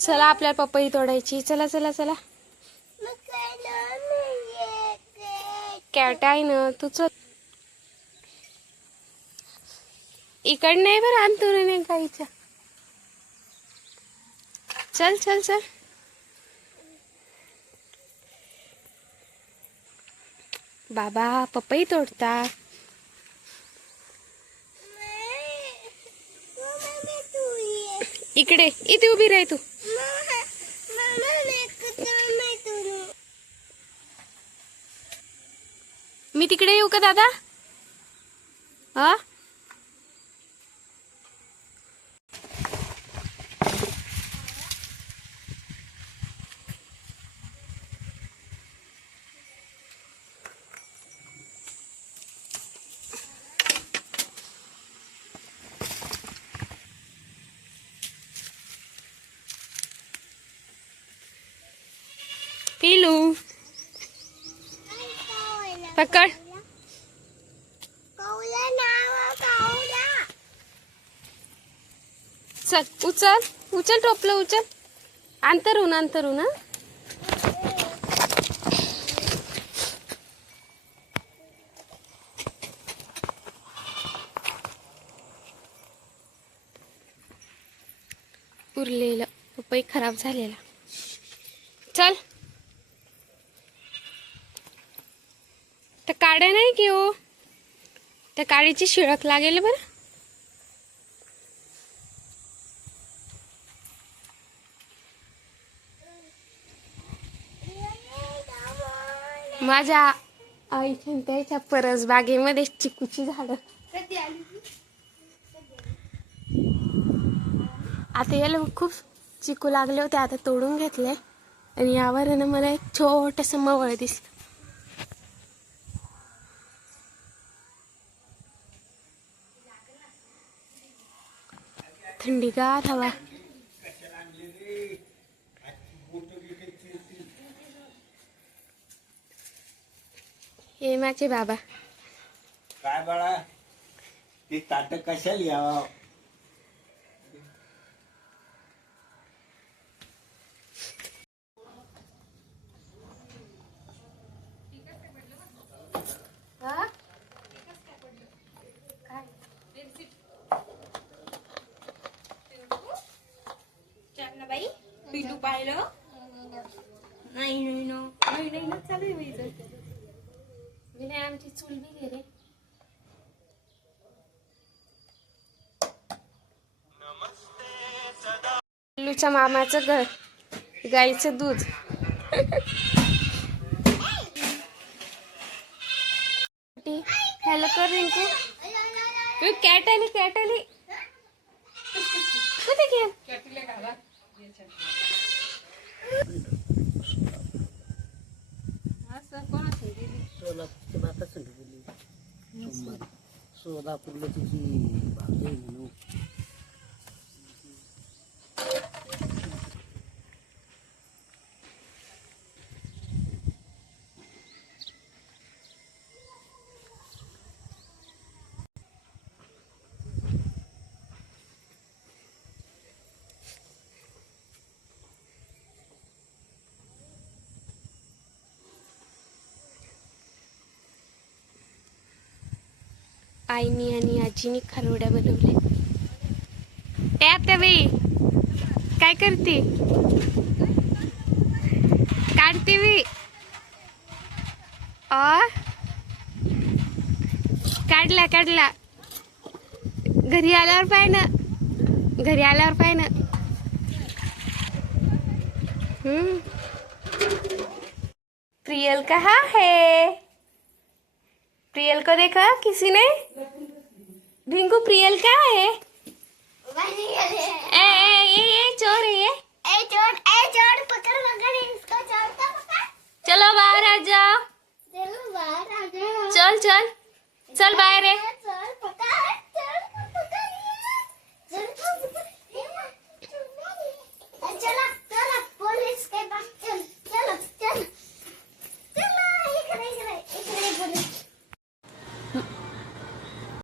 चला आपल्याला पपई तोडायची. चला चला चला. कॅट आहे ना तू. चल इकड नाही बरं अंतुरून गाईच्या. चल चल चल. बाबा पपई तोडता. इकडे इथे उभी राह तू. मी तिकडे येऊ का दादा? हा पिलू पकड. चल उचल उचल टोपलं उचल. अंतरून अंतरून. हा उरलेलं पपई खराब झालेला. चल त्या काड्या नाही की हो. त्या काडीची शिळक लागेल बरं. माझ्या आईच्या त्याच्या परस बागेमध्ये चिकूची झाडं. आता याला खूप चिकू लागले होते. आता तोडून घेतले आणि यावर ना मला एक छोटस मवळ दिसलं. थंडीगार हवा. हे माझे बाबा. काय बाळा ती ताट कशाला यावं? बाई पिलू पाहिलं नाही नाही नाही नाही ना चालू आहे. मी नाही आमची चूल बी घे रे. पिल्लूच्या मामाचं घर. गाईचं दूध. हॅलो कर रिंकू. कॅट आली कॅट आली. कुठे गेल? सोलापूरला तिची भाजी म्हणून. आईनी आणि आजीनी खारोड्या बनवल्या. बाई काय करते? काढते मी. काढला काढला. घरी आल्यावर पाय ना. घरी आल्यावर पाय ना. प्रियल कहाँ है? प्रियल को देखा किसी ने? रिंकू प्रियल कहाँ है? ये चोर है ये. चोर पकड़ इसको पकड़. चलो बाहर आ जाओ. चलो बाहर आ जाओ. चल चल चल बाहर है. चल पकड़.